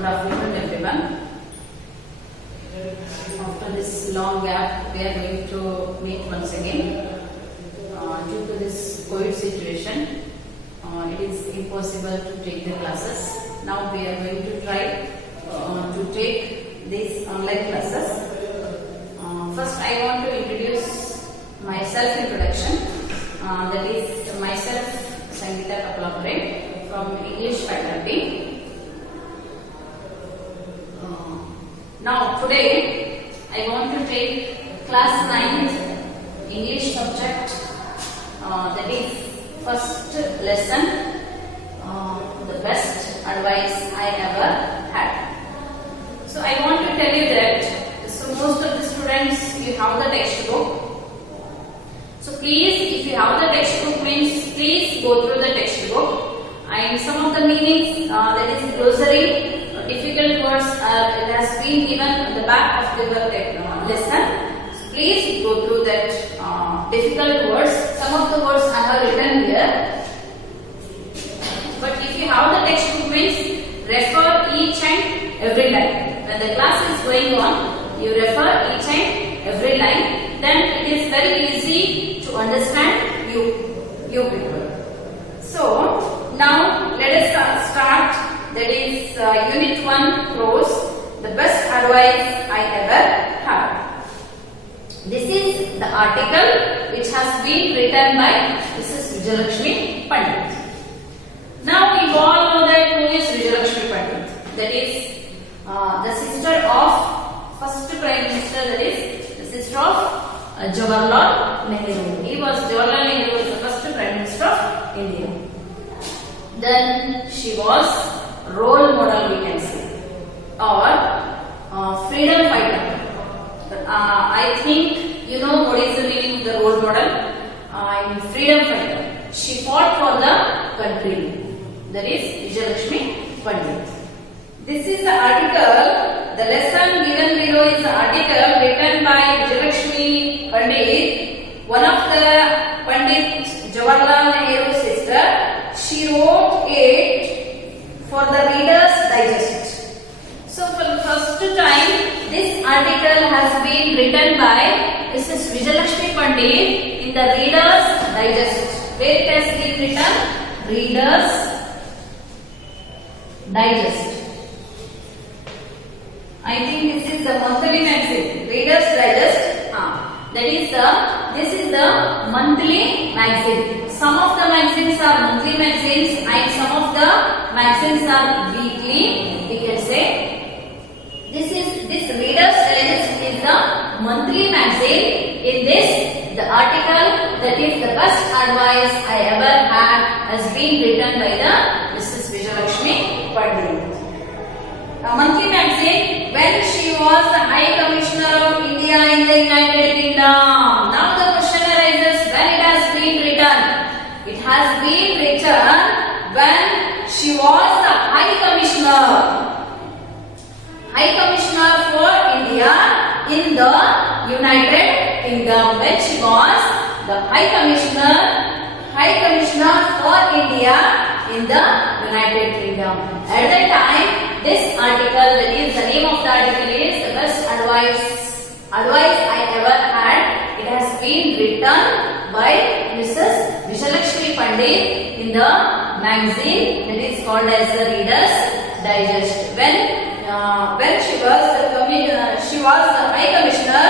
Good afternoon, everyone. After this long gap, we are going to meet once again. Due to this COVID situation, it is impossible to take the classes. Now we are going to try to take these online classes. First, I want to introduce my self-introduction. That is myself, Sangeeta Kapalapure from English faculty. Now today I want to take class 9th English subject, that is first lesson, the best advice I ever had. So I want to tell you that most of the students, you have the textbook. So please, if you have the textbook, means please go through the textbook, and some of the meanings, that is glossary, difficult words, it has been given at the back of the lesson. So please go through that difficult words. Some of the words I have written here. But if you have the textbook, means refer each and every line. When the class is going on, you refer each and every line. Then it is very easy to understand you people. So now let us start. That is Unit 1 Prose, the best advice I ever had. This is the article which has been written by Mrs. Vijayalakshmi Pandit. Now we all know that who is Vijayalakshmi Pandit. That is the sister of first Prime Minister, that is the sister of Jawaharlal Nehru. Jawaharlal Nehru was the first Prime Minister of India. Then she was role model, we can say, or freedom fighter. I think you know what is the meaning of the role model. Freedom fighter. She fought for the country. That is Vijayalakshmi Pandit. This is the article. The lesson given below is the article written by Vijayalakshmi Pandit, one of the Pandit Jawaharlal Nehru's sister. She wrote it for the Reader's Digest. So for the first time, this article has been written by Mrs. Vijayalakshmi Pandit in the Reader's Digest. Where it has been written? Reader's Digest. I think this is the monthly magazine. Reader's Digest. This is the monthly magazine. Some of the magazines are monthly magazines and some of the magazines are weekly. We can say this Reader's Digest is the monthly magazine. In this, the article that is the best advice I ever had has been written by the Mrs. Vijayalakshmi Pandit. A monthly magazine when she was the High Commissioner of India in the United Kingdom. Now the question arises, when it has been written? It has been written when she was the High Commissioner. High Commissioner for India in the United Kingdom. When she was the High Commissioner for India in the United Kingdom. At that time, this article, that is the name of the article, is the best advice I ever had. It has been written by Mrs. Vijayalakshmi Pandit in the magazine that is called as the Reader's Digest. When she was the High Commissioner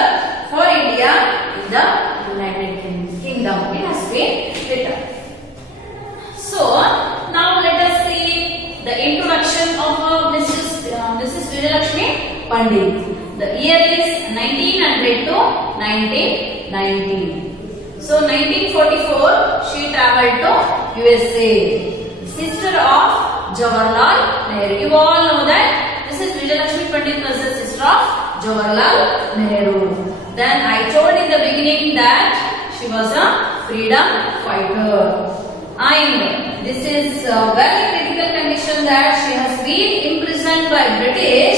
for India in the United Kingdom. It has been written. So now let us see the introduction of Mrs. Vijayalakshmi Pandit. The year is 1900 to 1990. So 1944 she travelled to USA. Sister of Jawaharlal Nehru. You all know that Mrs. Vijayalakshmi Pandit was the sister of Jawaharlal Nehru. Then I told in the beginning that she was a freedom fighter. And this is a very critical condition that she has been imprisoned by British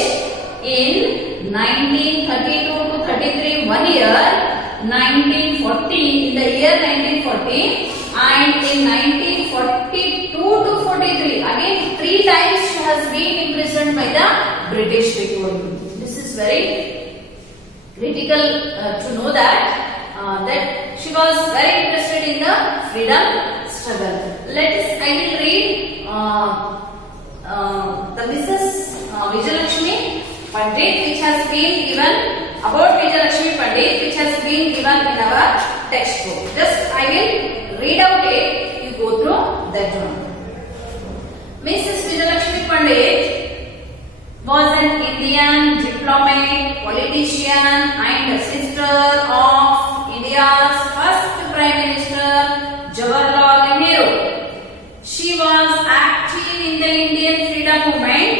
in 1932 to 33, 1 year. 1940, in the year 1940, and in 1942 to 43, again 3 times she has been imprisoned by the British people. This is very critical to know that she was very interested in the freedom struggle. I will read the Mrs. Vijayalakshmi Pandit, which has been given about Vijayalakshmi Pandit, which has been given in our textbook. Just I will read out it, you go through that one. Mrs. Vijayalakshmi Pandit was an Indian diplomat, politician and sister of India's first Prime Minister Jawaharlal Nehru. She was active in the Indian freedom movement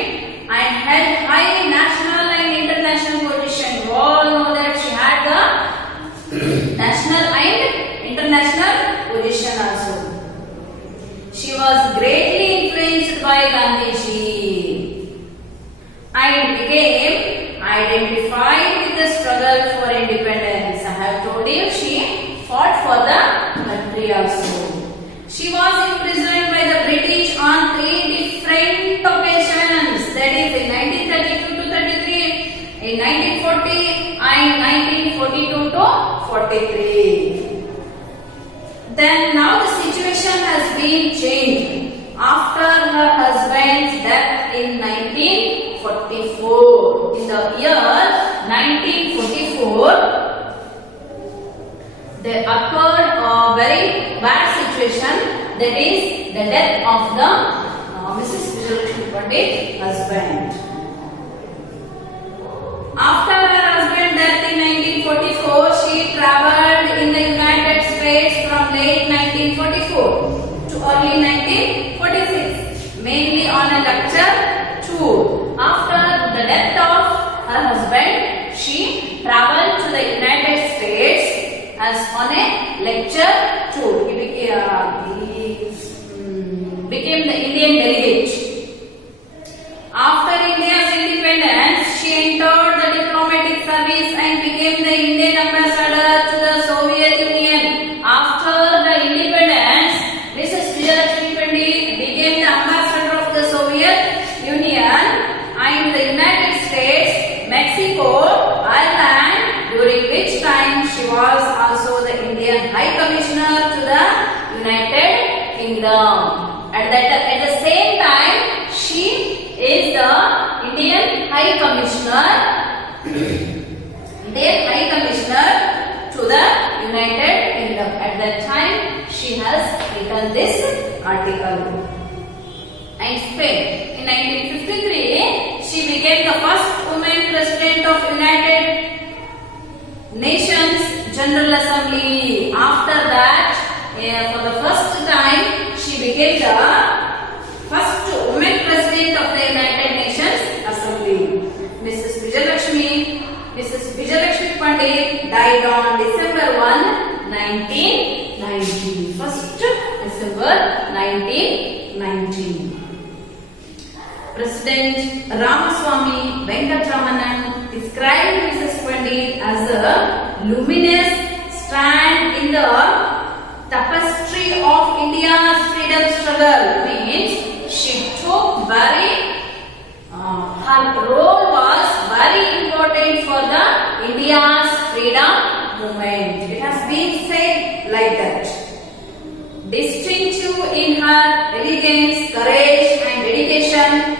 and held high national and international position. You all know that she had the national and international position also. She was greatly influenced by Gandhiji and became identified with the struggle for independence. I have told you she fought for the country also. She was imprisoned by the British on 3 different occasions, that is in 1932 to 33, in 1940 and 1942 to 43. Then now the situation has been changed after her husband's death in 1944. In the year 1944, there occurred a very bad situation, that is the death of the Mrs. Vijayalakshmi Pandit husband. After her husband's death in 1944, she travelled in the United States from late 1944 to early 1946, mainly on a lecture tour. After the death of her husband, she travelled to the United States as on a lecture tour. He became the Indian delegate. After India's independence, she entered the diplomatic service and became the Indian ambassador to the Soviet Union. After the independence, Mrs. Vijayalakshmi Pandit became the ambassador of the Soviet Union and the United States, Mexico, Ireland, during which time she was also the Indian High Commissioner to the United Kingdom. At the same time, she is the Indian High Commissioner, to the United Kingdom. At that time, she has written this article. And Spain. In 1953, she became the first woman president of United Nations General Assembly. After that, for the first time, she became the first woman president of the United Nations Assembly. Mrs. Vijayalakshmi Pandit died on December 1, 1990. 1st December 1990. President Ramaswamy Venkatramanan described Mrs. Pandit as a luminous strand in the tapestry of India's freedom struggle. Means she took her role was very important for the India's freedom movement. It has been said like that. Distinctive in her elegance, courage and dedication,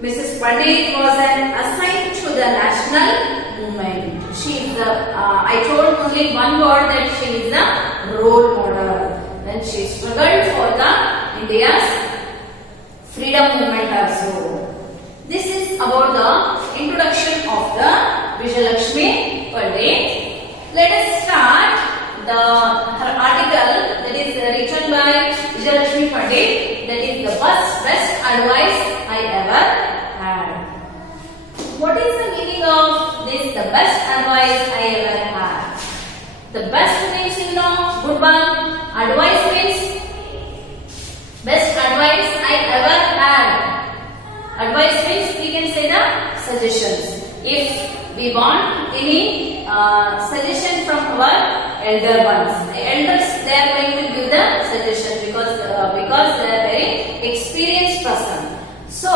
Mrs. Pandit was an asset to the national movement. She is I told only one word, that she is a role model. Then she struggled for the India's freedom movement also. This is about the introduction of the Vijayalakshmi Pandit. Let us start her article, that is written by Vijayalakshmi Pandit, that is the best advice I ever had. What is the meaning of this, the best advice I ever had? The best means, good one. Advice means best advice I ever had. Advice means we can say the suggestions. If we want any suggestion from our elder ones. Elders, they are going to give the suggestion because they are very experienced person. So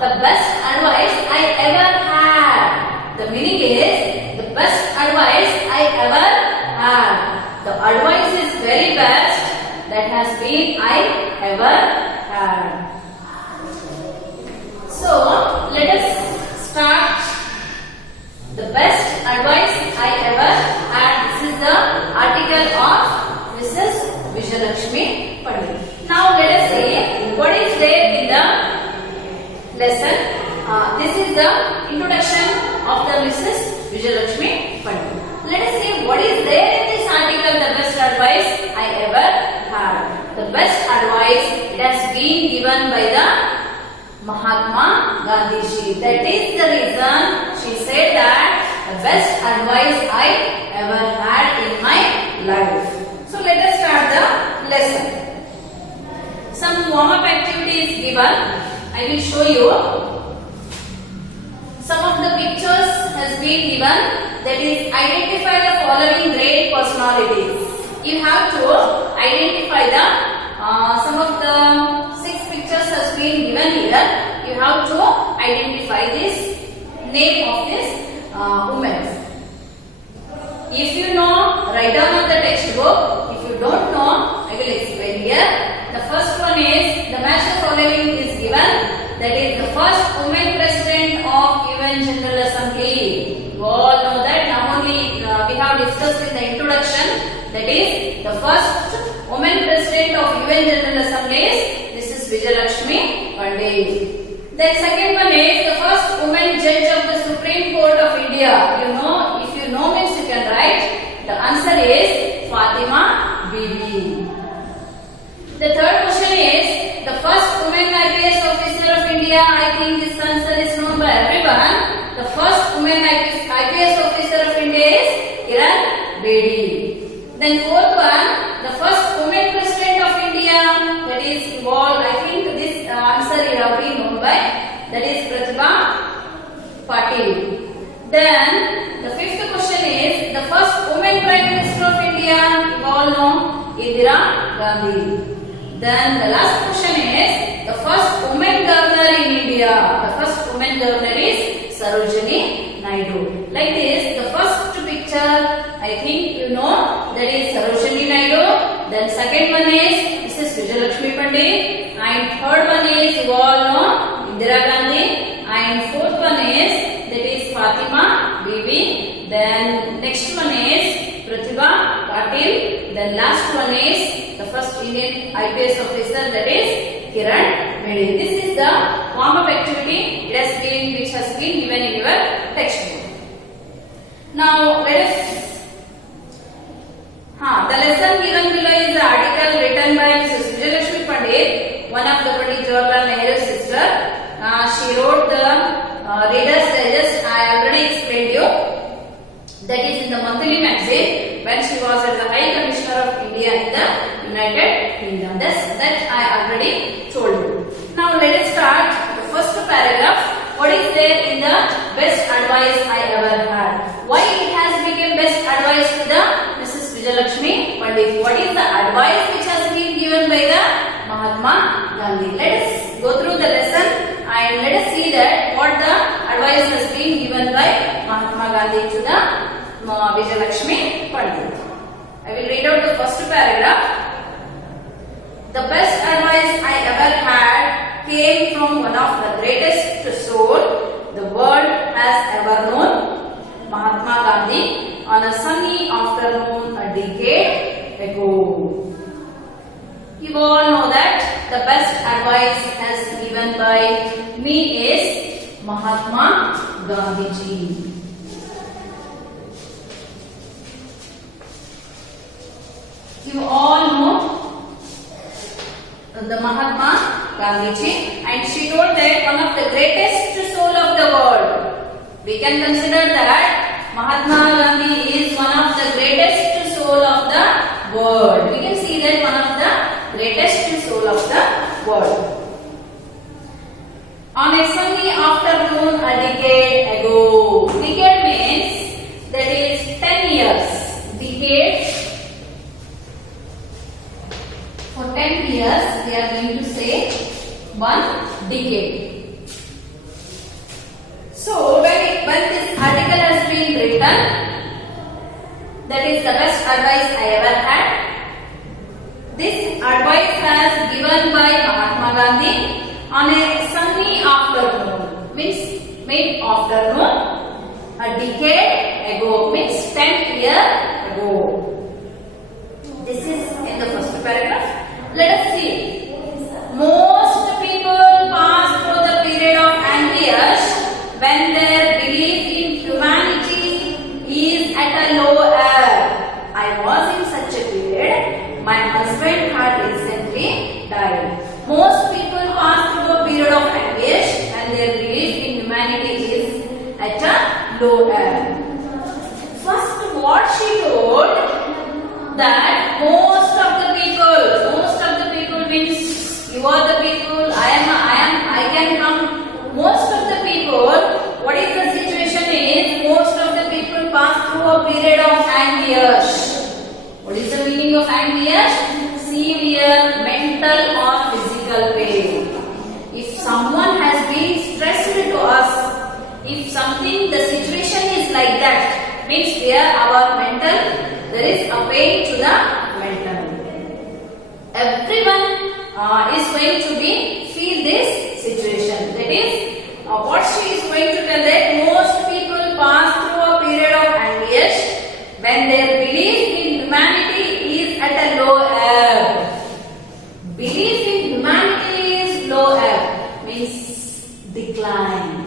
the best advice I ever had. The meaning is the best advice I ever had. The advice is very best that has been I ever had. So let us start. The best advice I ever had. This is the article of Mrs. Vijayalakshmi Pandit. Now let us see what is there in the lesson. This is the introduction of the Mrs. Vijayalakshmi Pandit. Let us see what is there in this article. The best advice I ever had. The best advice, it has been given by the Mahatma Gandhi ji. That is the reason she said that the best advice I ever had in my life. So let us start the lesson. Some warm-up activities given. I will show you. Some of the pictures has been given. That is, identify the following great personalities. You have to identify the some of the 6 pictures has been given here. You have to identify this name of this woman. If you know, write down on the textbook. If you don't know, I will explain here. The first one is the match the following is given. That is the first woman president of UN General Assembly. You all know that. Now only we have discussed in the introduction. That is the first woman president of UN General Assembly. This is Vijayalakshmi Pandit. Then second one is the first woman judge of the Supreme Court of India. You know, if you know means you can write. The answer is Fatima Bibi. The third question is the first woman IPS officer of India. I think this answer is known by everyone. The first woman IPS officer of India is Kiran Bedi. Then fourth one, the first woman president of India. That is involved. I think this answer you have been known by. That is Pratibha Patil. Then the fifth question is the first woman prime minister of India. You all know Indira Gandhi. Then the last question is the first woman governor in India. The first woman governor is Sarojini Naidu. Like this, the first picture I think you know, that is Sarojini Naidu. Then second one is Mrs. Vijayalakshmi Pandit. And third one is you all know Indira Gandhi. And fourth one is that is Fatima Bibi. Then next one is Pratibha Patil. Then last one is the first Indian IPS officer, that is Kiran Bedi. This is the warm-up activity which has been given in your textbook. Now let us. The lesson given below is the article written by Mrs. Vijayalakshmi Pandit, one of the Pandit Jawaharlal Nehru's sister. She wrote the Reader's Digest. I already explained you. That is in the monthly magazine when she was as the High Commissioner of India in the United Kingdom. That I already told you. Now let us start the first paragraph. What is there in the best advice I ever had? Why it has become best advice to the Mrs. Vijayalakshmi Pandit? What is the advice which has been given by the Mahatma Gandhi? Let us go through the lesson and let us see that what the advice has been given by Mahatma Gandhi to the Vijayalakshmi Pandit. I will read out the first paragraph. The best advice I ever had came from one of the greatest soul the world has ever known, Mahatma Gandhi, on a sunny afternoon a decade ago. You all know that the best advice has given by me is Mahatma Gandhi ji. You all know the Mahatma Gandhi ji, and she told that one of the greatest soul of the world. We can consider that Mahatma Gandhi is one of the greatest soul of the world. We can see that one of the greatest soul of the world. On a sunny afternoon a decade ago. Decade means that is years, we are going to say 1 decade. So when this article has been written, that is the best advice I ever had. This advice was given by Mahatma Gandhi on a sunny afternoon, means mid-afternoon, a decade ago, means 10 years ago. This is in the first paragraph. Let us see. Most people pass through the period of anguish when their belief in humanity is at a low ebb. I was in such a period. My husband had recently died. Most people pass through a period of anguish when their belief in humanity is at a low ebb. First, what she told, that most of the people means you are the people, I can come. Most of the people, what is the situation is, most of the people pass through a period of anguish. What is the meaning of anguish? Severe mental or physical pain. If someone has been stressed to us, if something, the situation is like that, means there there is a pain to the mental. Everyone is going to feel this situation. That is what she is going to tell, that most people pass through a period of anguish when their belief in humanity is at a low ebb. Belief in humanity is low ebb, means decline.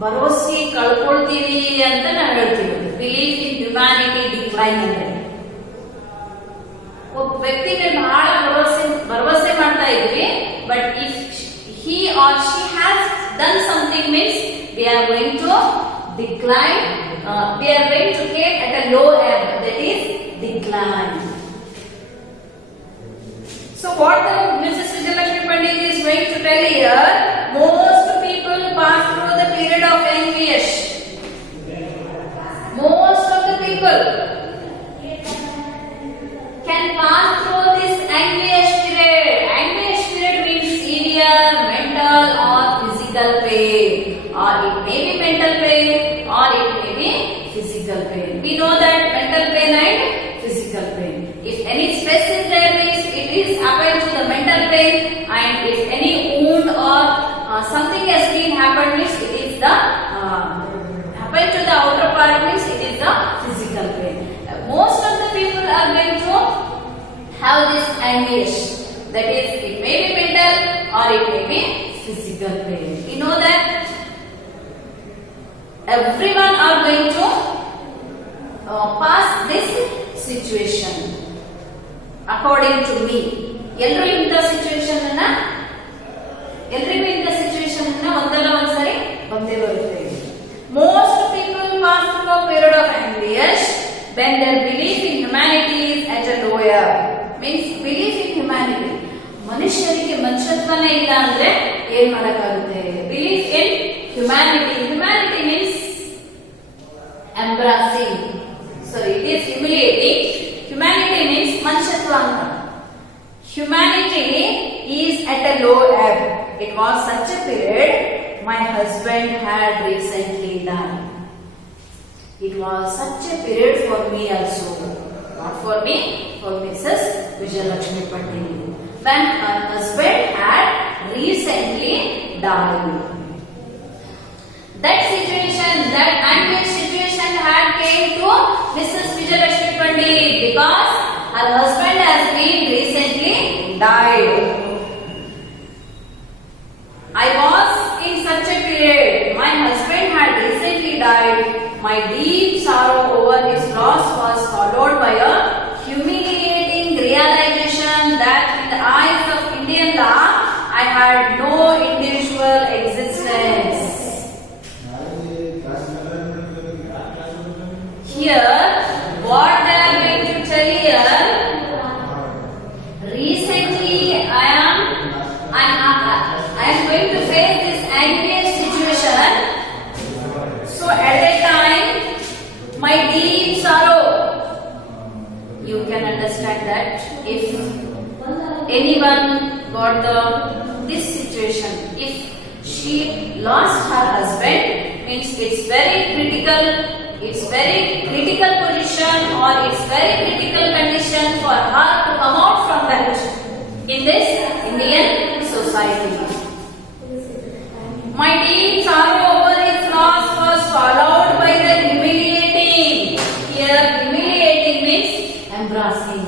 ಭರವಸೆ ಕಳ್ಕೊಳ್ತೀವಿ ಅಂತ ನಾವು ಹೇಳ್ತೀವಿ. Belief ಇನ್ humanity decline ಅಂದ್ರೆ ಒಬ್ಬ ವ್ಯಕ್ತಿಗೆ ಬಹಳ ಭರವಸೆ ಮಾಡ್ತಾ ಇದ್ವಿ, but if he or she has done something, means we are going to decline, we are going to get at a low ebb, that is decline. So what Mrs. Vijayalakshmi Pandit is going to tell here, most people pass through the period of anguish. Most of the people can pass through this anguish period. Anguish period means severe mental or physical pain, or it may be mental pain or it may be physical pain. We know that mental pain and physical pain. If any stress is there, means it is happened to the mental pain, and if any wound or something has been happened, means it is the happened to the outer part, means it is the physical pain. Most of the people are going to have this anguish. That is, it may be mental or it may be physical pain. You know that everyone are going to pass this situation. According to me, ಎಲ್ಲರೂ ಇಂಥ situation ಅನ್ನ ಒಂದಲ್ಲ ಒಂದ್ಸರಿ ಬಂದೇ ಬರುತ್ತೆ. Most people pass through a period of anguish when their belief in humanity is at a lower. Means belief in humanity. ಮನುಷ್ಯರಿಗೆ ಮನುಷ್ಯತ್ವನೇ ಇಲ್ಲ ಅಂದ್ರೆ ಏನ್ ಮಾಡಕ್ಕಾಗುತ್ತೆ? Belief in humanity. Humanity means embracing. Sorry, it is humiliating. Humanity means ಮನುಷ್ಯತ್ವ ಅಂತ. Humanity is at a low ebb. It was such a period. My husband had recently died. It was such a period for me also. Not for me, for Mrs. Vijayalakshmi Pandit. When her husband had recently died. That situation, that anguish situation had came to Mrs. Vijayalakshmi Pandit because her husband has been recently died. I was in such a period. My husband had recently died. My deep sorrow over his loss was followed by a humiliating realization that in the eyes of Indian law, I had no individual existence. Here, what I am going to tell here, recently I am going to face this anguish situation. So at that time, my deep sorrow, you can understand that if anyone got this situation. If she lost her husband, means it's very critical position or it's very critical condition for her to come out from that in this Indian society. My deep sorrow over his loss was followed by the humiliating. Here humiliating means embarrassing.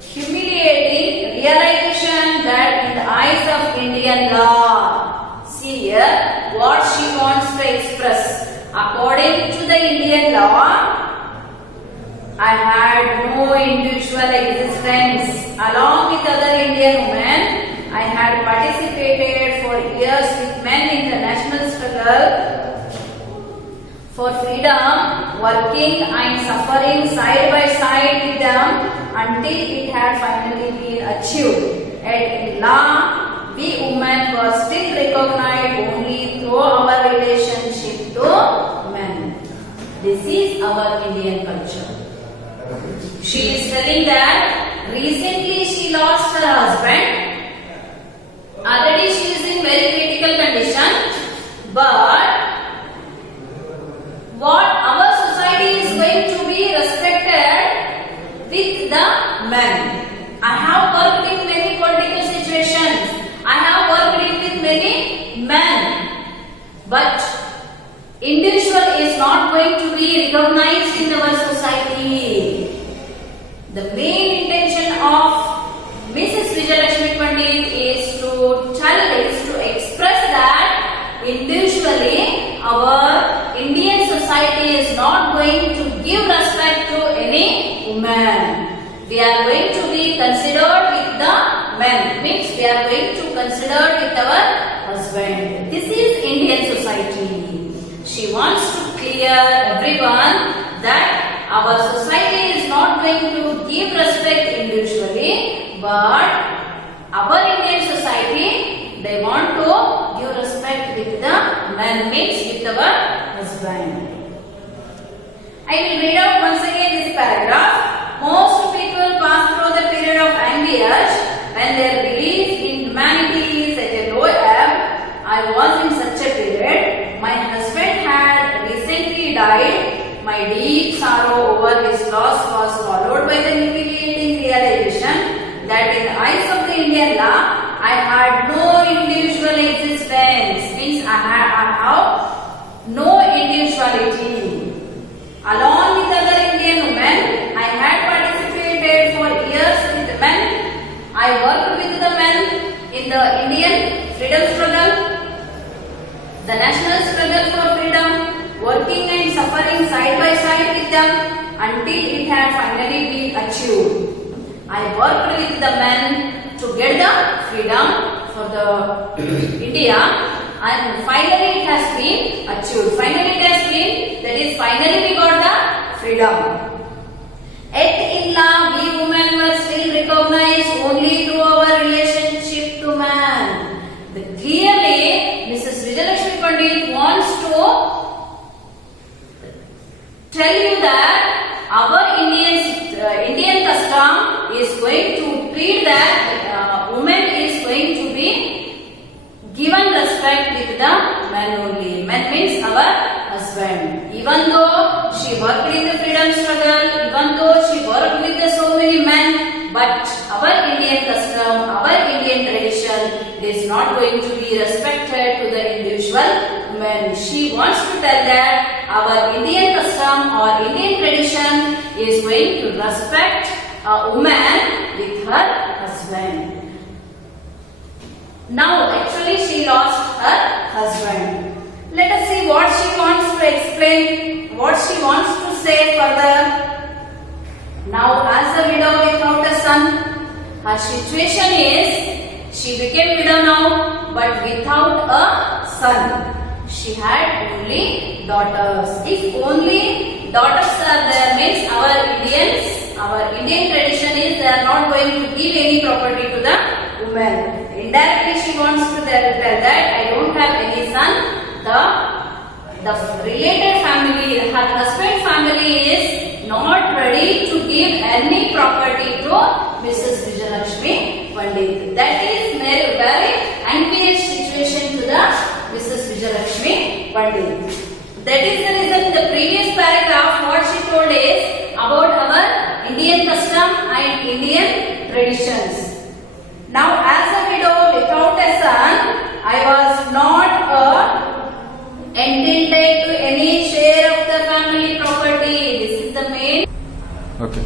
Humiliating realization that in the eyes of Indian law. See here what she wants to express. According to the Indian law, I had no individual existence. Along with other Indian women, I had participated for years with men in the national struggle for freedom, working and suffering side by side with them until it had finally been achieved. Yet in law, we women were still recognized only through our relationship to men. This is our Indian culture. She is telling that recently she lost her husband. Already she is in very critical condition, but what our society is going to be respected with the men. I have worked in many political situations. I have worked with many men, but individual is not going to be recognized in our society. The main intention of Mrs. Vijayalakshmi Pandit is to express that individually our Indian society is not going to give respect to any woman. We are going to be considered with the men, means we are going to consider with our husband. This is Indian society. She wants to clear everyone that our society is not going to give respect individually, but our Indian society, they want to give respect with the men, means with our husband. I will read out once again this paragraph. Most people pass through the period of anguish when their belief in humanity is at a low ebb. I was in such a period. My husband had recently died. My deep sorrow over his loss was followed by the humiliating realization that in the eyes of the Indian law, I had no individual existence. Means I have no individuality. Along with other Indian women, I had participated for years with men. I worked with the men in the Indian freedom struggle, the national struggle for freedom, working and suffering side by side with them until it had finally been achieved. I worked with the men to get the freedom for the India, and finally it has been achieved. Finally it has been, that is finally we got the freedom. Yet in law, we women were still recognized only through our relationship to man. Clearly, Mrs. Vijayalakshmi Pandit wants to tell you that our Indian custom is going to treat that woman is going to be given respect with the men only. Men means our husband. Even though she worked in the freedom struggle, even though she worked with so many men, but our Indian custom, our Indian tradition is not going to be respected to the individual men. She wants to tell that our Indian custom or Indian tradition is going to respect a woman with her husband. Now actually she lost her husband. Let us see what she wants to explain, what she wants to say further. Now as a widow without a son, her situation is she became widow now but without a son. She had only daughters. If only daughters are there, means our Indian tradition is they are not going to give any property to the woman. Indirectly she wants to tell that I don't have any son. The related family, her husband family is not ready to give any property to Mrs. Vijayalakshmi Pandit. That is very encouraged situation to the Mrs. Vijayalakshmi Pandit. That is the reason in the previous paragraph what she told is about our Indian custom and Indian traditions. Now, as a widow without a son, I was not entitled to any share of the family property. This is the main. Okay.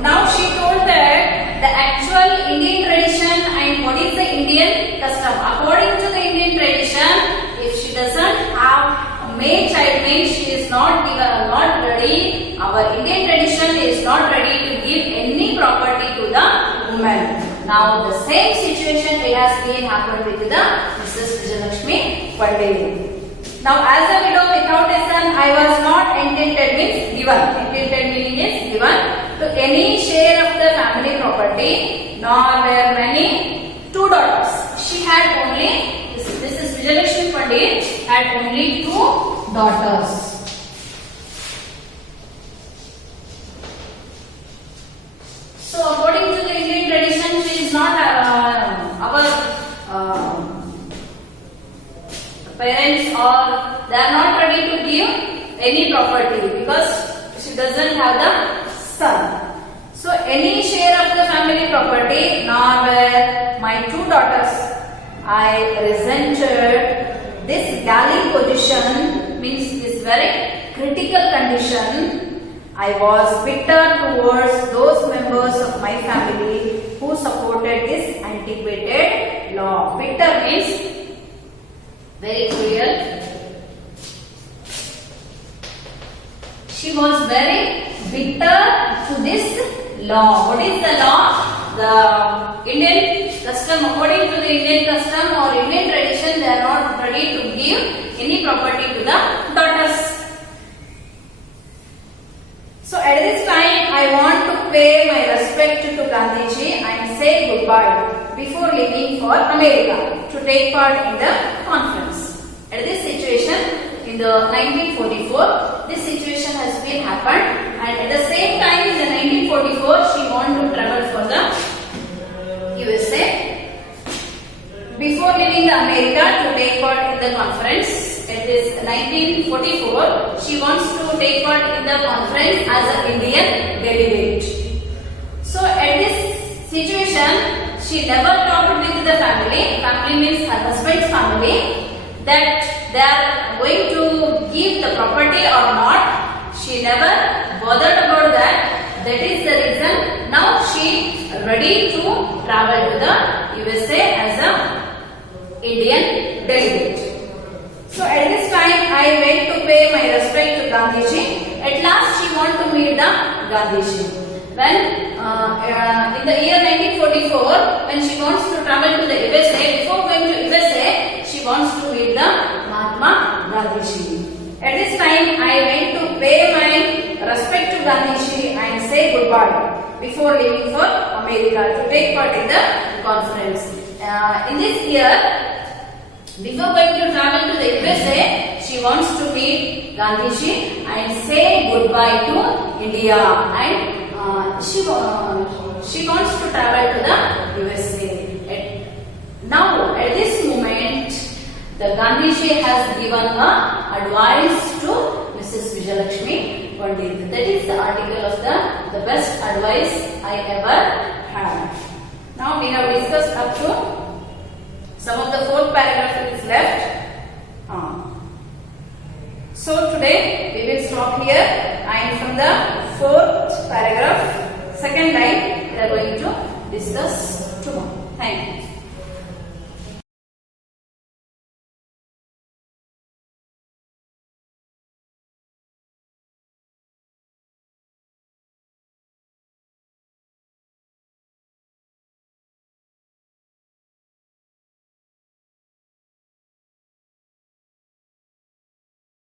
Now she told that the actual Indian tradition and what is the Indian custom. According to the Indian tradition, if she doesn't have a male child, means she is not ready. Our Indian tradition is not ready to give any property to the woman. Now the same situation it has been happened with the Mrs. Vijayalakshmi Pandit. Now as a widow without a son, I was not entitled means given. Entitled meaning is given to any share of the family property, nor were many 2 daughters. She had only, this is Vijayalakshmi Pandit, had only 2 daughters. So according to the Indian tradition, she is not our parents, or they are not ready to give any property because she doesn't have the son. So any share of the family property, nor were my 2 daughters. I resented this galley position, means this very critical condition. I was bitter towards those members of my family who supported this antiquated law. Bitter means very cruel. She was very bitter to this law. What is the law? The Indian custom. According to the Indian custom or Indian tradition, they are not ready to give any property to the daughters. So at this time, I want to pay my respect to Gandhiji and say goodbye before leaving for America to take part in the conference. At this situation, in the 1944, this situation has been happened, and at the same time in the 1944, she wanted to travel for the USA. Before leaving the America to take part in the conference, it is 1944, she wants to take part in the conference as an Indian delegate. So at this situation, she never talked with the family. Family means her husband's family, that they are going to give the property or not. She never bothered about that. That is the reason now she ready to travel to the USA as a Indian delegate. So at this time, I went to pay my respect to Gandhiji. At last, she wanted to meet the Gandhiji. When in the year 1944, when she wants to travel to the USA, before going to USA, she wants to meet the Mahatma Gandhiji. At this time, I went to pay my respect to Gandhiji and say goodbye before leaving for America to take part in the conference. In this year, before going to travel to the USA, she wants to meet Gandhiji and say goodbye to India, and she wants to travel to the USA. Now, at this moment, the Gandhiji has given advice to Mrs. Vijayalakshmi Pandit. That is the article of the best advice I ever had. Now we have discussed up to some of the 4th paragraph is left. So today we will stop here, and from the 4th paragraph, 2nd line, we are going to discuss tomorrow. Thank you.